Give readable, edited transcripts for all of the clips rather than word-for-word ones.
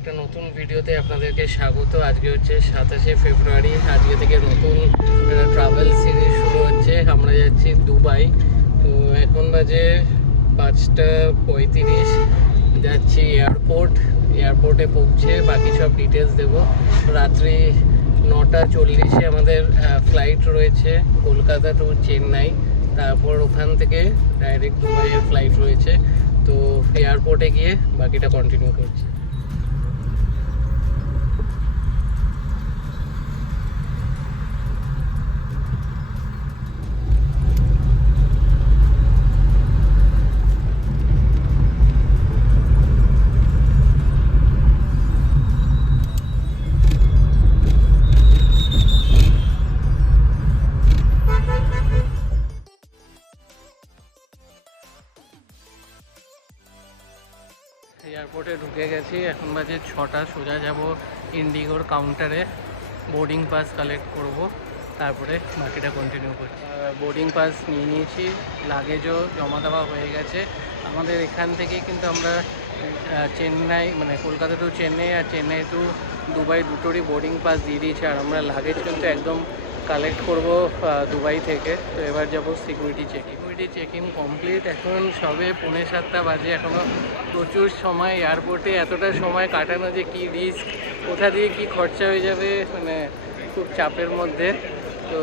একটা নতুন ভিডিওতে আপনাদেরকে স্বাগত। আজকে হচ্ছে 27শে ফেব্রুয়ারি। আজকে থেকে নতুন ট্রাভেল সিরিজ শুরু হচ্ছে। আমরা যাচ্ছি দুবাই। তো এখন বাজে 5:35। যাচ্ছি এয়ারপোর্টে পৌঁছে বাকি সব ডিটেলস দেব। রাত্রি 9:40 আমাদের ফ্লাইট রয়েছে কলকাতা টু চেন্নাই। তারপর ওখান থেকে ডাইরেক্ট দুবাইয়ের ফ্লাইট রয়েছে। তো এয়ারপোর্টে গিয়ে বাকিটা কন্টিনিউ করছি। এয়ারপোর্টে ঢুকে গেছি। এখন বাজে 6টা। সোজা যাব ইন্ডিগোর কাউন্টারে, বোর্ডিং পাস কালেক্ট করব, তারপরে বাকিটা কন্টিনিউ করছি। বোর্ডিং পাস নিয়ে নিয়েছি, লাগেজও জমা দেওয়া হয়ে গেছে। আমাদের এখান থেকে কিন্তু আমরা চেন্নাই মানে কলকাতা টু চেন্নাই আর চেন্নাই টু দুবাই দুটোরই বোর্ডিং পাস দিয়ে দিয়েছি। আর আমরা লাগেজ কিন্তু একদম কালেক্ট করব দুবাই থেকে। তো এবার যাব সিকিউরিটি চেক ইন কমপ্লিট। এখন সবে 6:45 বাজে। এখনও প্রচুর সময় এয়ারপোর্টে। এতটা সময় কাটানো যে কী রিস্ক, কোথা দিয়ে কী খরচা হয়ে যাবে, মানে খুব চাপের মধ্যে। তো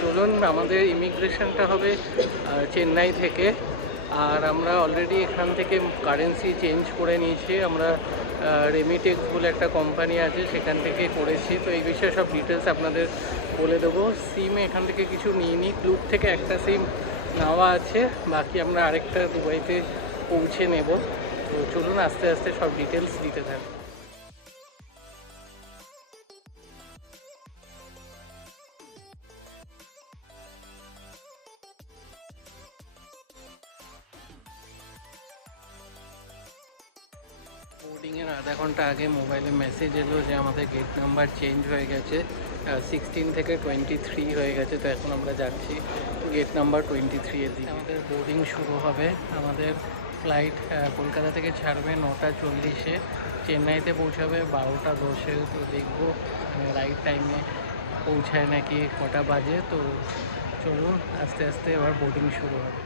চলুন, আমাদের ইমিগ্রেশনটা হবে চেন্নাই থেকে। আর আমরা অলরেডি এখান থেকে কারেন্সি চেঞ্জ করে নিয়েছি। আমরা রেমিটেক্স বলে একটা কোম্পানি আছে, সেখান থেকে করেছি। তো এই বিষয়ে সব ডিটেলস আপনাদের বলে দেবো। সিম এখান থেকে কিছু নিয়ে নিই, গ্রুপ থেকে একটা সিম নেওয়া আছে, বাকি আমরা আরেকটা দুবাইতে পৌঁছে নেব। তো চলুন আস্তে আস্তে সব ডিটেলস দিতে থাকি। বোর্ডিংয়ের আধা ঘন্টা আগে মোবাইলে মেসেজ এলো যে আমাদের গেট নাম্বার চেঞ্জ হয়ে গেছে, 16 থেকে 23 হয়ে গেছে। তো এখন আমরা যাচ্ছি গেট নাম্বার 23 এর দিকে। আমাদের বোর্ডিং শুরু হবে। আমাদের ফ্লাইট কলকাতা থেকে ছাড়বে 9:40, চেন্নাইতে পৌঁছাবে 12:10। তো দেখবো রাইট টাইমে পৌঁছায় নাকি কটা বাজে। তো চলুন আস্তে আস্তে এবার বোর্ডিং শুরু হবে।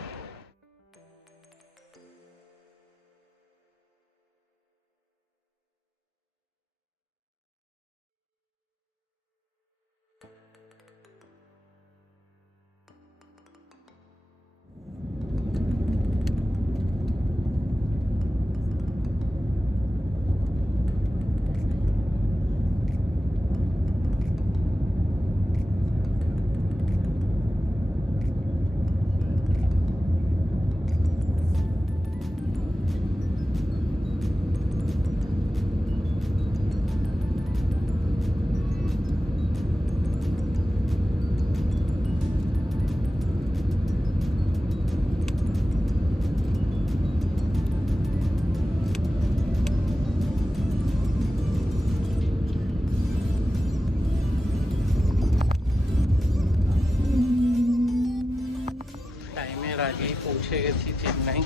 আগেই পৌঁছে গেছি চেন্নাই।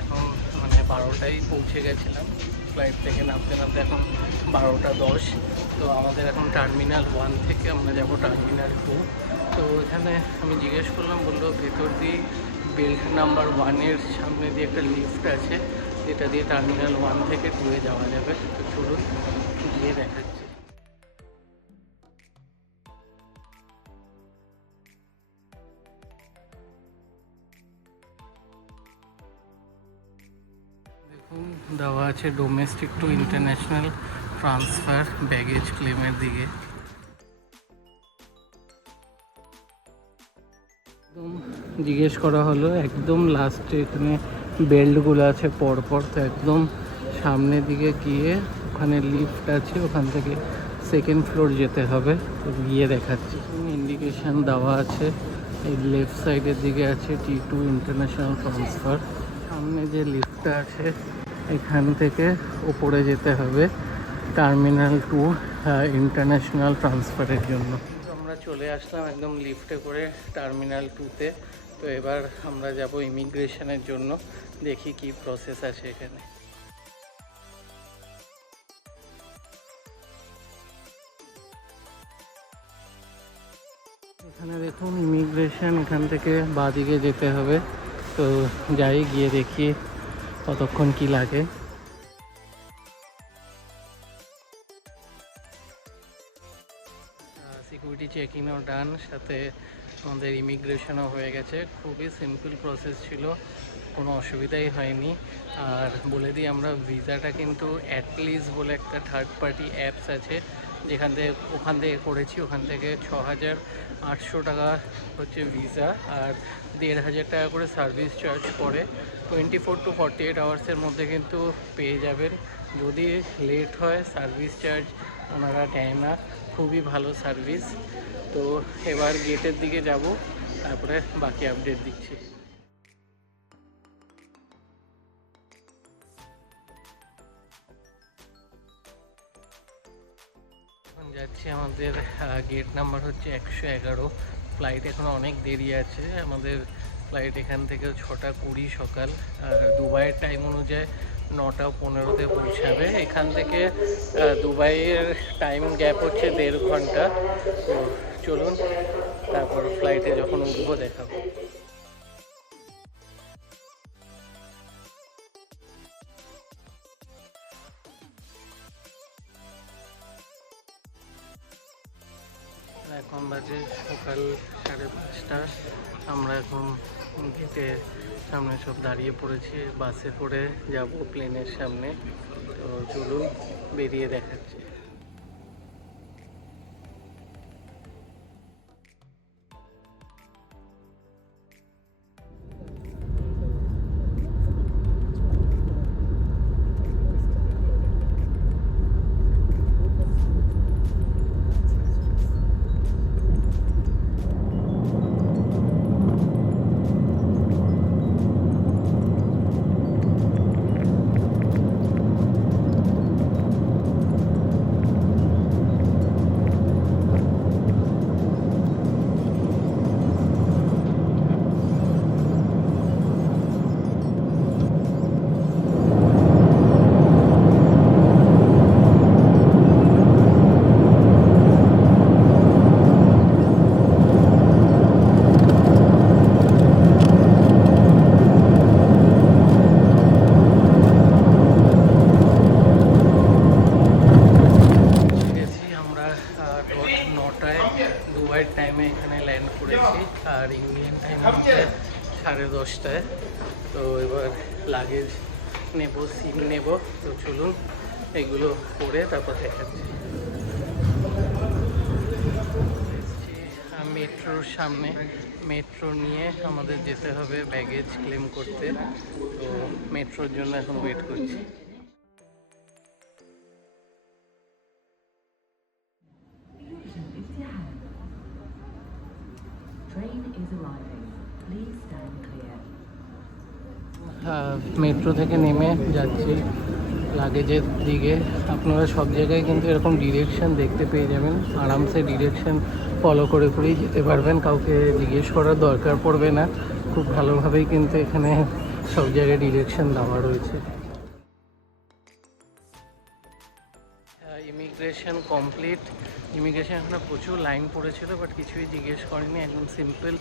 এখন মানে 12টায় পৌঁছে গেছিলাম। ফ্লাইট থেকে নামতে নামতে এখন 12:10। তো আমাদের এখন টার্মিনাল 1 থেকে আমরা যাব টার্মিনাল 2। তো এখানে আমি জিজ্ঞেস করলাম, বললো ভেতর দিয়ে বেল্ট নাম্বার 1-এর সামনে দিয়ে একটা লিফট আছে, যেটা দিয়ে টার্মিনাল 1 থেকে 2-এ যাওয়া যাবে। তো চলুন গিয়ে দেখাচ্ছি। দেখুন দেওয়া আছে domestic to international transfer baggage ক্লেমের দিকে। একদম জিজ্ঞেস করা হলো, একদম লাস্টে এখানে বেল্টগুলো আছে পরপর। তো একদম সামনের দিকে গিয়ে ওখানে লিফট আছে, ওখান থেকে সেকেন্ড ফ্লোর যেতে হবে। তো গিয়ে দেখাচ্ছি। ইন্ডিকেশান দেওয়া আছে, এই লেফট সাইডের দিকে আছে T2 ইন্টারন্যাশনাল ট্রান্সফার। সামনে যে লিফটটা আছে এখান থেকে ওপরে যেতে হবে টার্মিনাল 2 ইন্টারন্যাশনাল ট্রান্সফারের জন্য। আমরা চলে আসলাম একদম লিফটে করে টার্মিনাল 2-তে। তো এবার আমরা যাব ইমিগ্রেশনের জন্য, দেখি কি প্রসেস আছে এখানে। এখানে দেখুন ইমিগ্রেশন, এখান থেকে বাঁদিকে যেতে হবে। তো যাই, গিয়ে দেখি কতক্ষণ কি লাগে। সিকিউরিটি চেকিংও ডান, সাথে আমাদের ইমিগ্রেশনও হয়ে গেছে। খুবই সিম্পল প্রসেস ছিল, কোনো অসুবিধাই হয়নি। আর বলে দিই, আমরা ভিসাটা কিন্তু অ্যাটলিস্ট বলে একটা থার্ড পার্টি অ্যাপস আছে, ওখান থেকে করেছি। ওখান থেকে 6,800 টাকা হচ্ছে ভিসা, আর 1,500 টাকা করে সার্ভিস চার্জ করে। 24 to 48 আওয়ার্সের মধ্যে কিন্তু পেয়ে যাবেন। যদি লেট হয় সার্ভিস চার্জ ওনারা নেয় না। খুবই ভালো সার্ভিস। তো এবার গেটের দিকে যাব, তারপরে বাকি আপডেট দিচ্ছি। এখন যাচ্ছি, আমাদের গেট নাম্বার হচ্ছে 111। ফ্লাইট এখনো অনেক দেরি আছে। আমাদের ফ্লাইট এখান থেকে 6:20 সকাল, আর দুবাইয়ের টাইম অনুযায়ী 9:15-তে পৌঁছাবে। এখান থেকে দুবাইয়ের টাইম গ্যাপ হচ্ছে 1.5 ঘন্টা। তো চলুন, তারপর ফ্লাইটে যখন উঠবো দেখাবো। এখন বাজে সকাল 5:30। আমরা এখন গেটের সামনে সব দাঁড়িয়ে পড়েছি। বাসে করে যাব প্লেনের সামনে। তো চলুন, বেরিয়ে দেখাচ্ছি। দুবাইয়ের টাইমে এখানে ল্যান্ড করেছি, আর ইন্ডিয়ান টাইম হচ্ছে 10:30টায়। তো এবার লাগেজ নেব, সিম নেব। তো চলুন এগুলো করে তারপর দেখাচ্ছি। মেট্রোর সামনে, মেট্রো নিয়ে আমাদের যেতে হবে ব্যাগেজ ক্লেম করতে। তো মেট্রোর জন্য এখন ওয়েট করছি। মেট্রো থেকে নেমে যাচ্ছি লাগেজের দিকে। আপনারা সব জায়গায় কিন্তু এরকম ডিরেকশন দেখতে পেয়ে যাবেন। আরামসে ডিরেকশন ফলো করে করেই যেতে পারবেন, কাউকে জিজ্ঞেস করার দরকার পড়বে না। খুব ভালোভাবেই কিন্তু এখানে সব জায়গায় ডিরেকশন দেওয়া রয়েছে। Immigration complete. ইমিগ্রেশন এখানে প্রচুর লাইন পড়েছিল, বাট কিছুই জিজ্ঞেস করেনি, একদম সিম্পল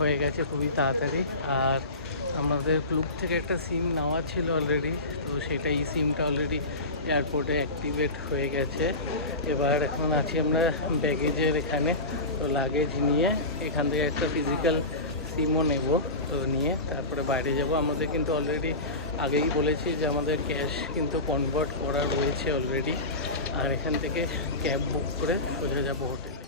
হয়ে গেছে, খুবই তাড়াতাড়ি। আর আমাদের ক্লুব থেকে একটা সিম নেওয়া ছিল অলরেডি, তো সেটা এই সিমটা অলরেডি এয়ারপোর্টে অ্যাক্টিভেট হয়ে গেছে। এবার এখন আছি আমরা ব্যাগেজের এখানে। তো লাগেজ নিয়ে এখান থেকে একটা ফিজিক্যাল সিমও নেব। তো নিয়ে তারপরে বাইরে যাব। আমাদের কিন্তু অলরেডি আগেই বলেছি যে আমাদের ক্যাশ কিন্তু কনভার্ট করা রয়েছে অলরেডি। আর এখান থেকে ক্যাব বুক করে সোজা যাবো হোটেলে।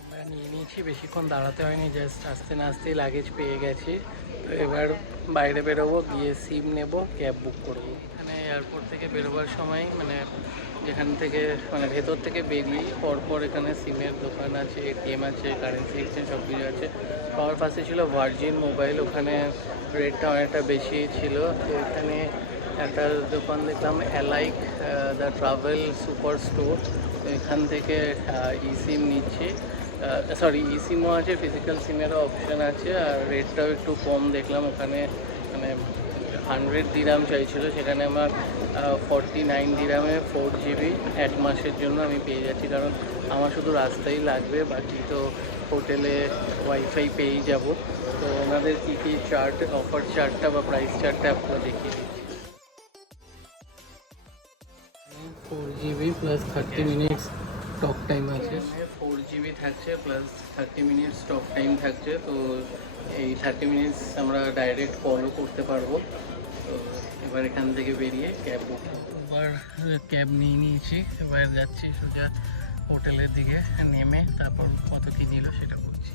আমরা নিয়ে নিয়েছি, বেশিক্ষণ দাঁড়াতে হয়নি, জাস্ট আসতে না আসতেই লাগেজ পেয়ে গেছি। তো এবার বাইরে বেরোবো, গিয়ে সিম নেব, ক্যাব বুক করবো। এখানে এয়ারপোর্ট থেকে বেরোবার সময় যেখান থেকে ভেতর থেকে বেরিয়ে পরপর এখানে সিমের দোকান আছে, এটিএম আছে, কারেন্সি এক্সচেঞ্জ সব কিছু আছে। সবার পাশে ছিল ভার্জিন মোবাইল, ওখানে রেটটা অনেকটা বেশি ছিল। তো এখানে একটা দোকান দেখলাম, alike the travel super store. তো এখান থেকে ই সিম নিচ্ছি। ই সিমও আছে, ফিজিক্যাল সিমেরও অপশান আছে, আর রেটটাও একটু কম দেখলাম ওখানে। 100 দিরাম চাইছিল, সেখানে আমার 49 দিরামে 4 GB 1 মাসের জন্য আমি পেয়ে যাচ্ছি। কারণ আমার শুধু রাস্তাই লাগবে, বাকি তো হোটেলে ওয়াইফাই পেয়েই যাব। তো ওনাদের কী কী চার্ট, অফার চার্টটা বা প্রাইস চার্টটা আপনারা দেখিয়ে দিচ্ছি। 4 GB plus 30 minutes talk time আছে। 4 GB থাকছে প্লাস 30 মিনিটস টক টাইম থাকছে। তো এই 30 মিনিটস আমরা ডাইরেক্ট কলও করতে পারবো। তো এবার এখান থেকে বেরিয়ে ক্যাব বুক, এবার ক্যাব নিয়ে নিয়েছি। এবার যাচ্ছি সোজা হোটেলের দিকে, নেমে তারপর কত কী নিল সেটা বলছি।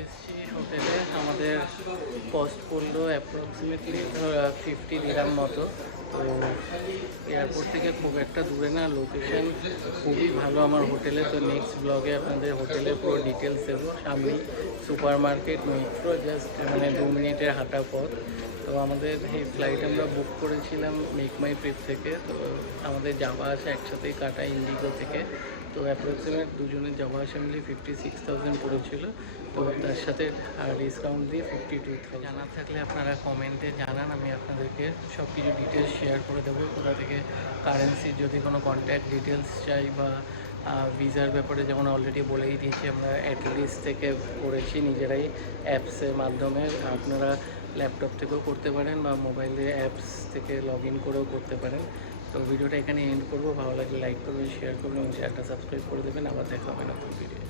এসেছি হোটেলে। আমাদের কস্ট পড়লো অ্যাপ্রক্সিমেটলি 50 দিরাম মতো। তো এয়ারপোর্ট থেকে খুব একটা দূরে না, লোকেশন খুবই ভালো আমার হোটেলে। তো নেক্সট ব্লগে আপনাদের হোটেলের পুরো ডিটেলস দেবো। সামনেই সুপার মার্কেট, মেট্রো, জাস্ট 2 মিনিটের হাঁটা পথ। তো আমাদের এই ফ্লাইট আমরা বুক করেছিলাম মেক মাই ট্রিপ থেকে। তো আমাদের যাওয়া আসা একসাথেই কাটা ইন্ডিগো থেকে। তো অ্যাপ্রক্সিমেট দুজনের যাওয়া আসা মিলিয়ে 56,000 পড়েছিল। তো তার সাথে ডিসকাউন্ট দিয়ে 52,000। জানার থাকলে আপনারা কমেন্টে জানান, আমি আপনাদেরকে সব কিছু ডিটেলস শেয়ার করে দেবো। কোথা থেকে কারেন্সির যদি কোনো কন্ট্যাক্ট ডিটেলস চাই বা ভিসার ব্যাপারে যেমন অলরেডি বলেই দিয়েছি, আমরা অ্যাটলিস্ট থেকে করেছি নিজেরাই অ্যাপসের মাধ্যমে। আপনারা ল্যাপটপ থেকেও করতে পারেন বা মোবাইলে অ্যাপস থেকে লগ ইন করেও করতে পারেন। তো ভিডিওটা এখানে এন্ড করবো। ভালো লাগলে লাইক করবেন, শেয়ার করবেন এবং চ্যানেলটা সাবস্ক্রাইব করে দেবেন। আবার দেখা হবে নতুন ভিডিও।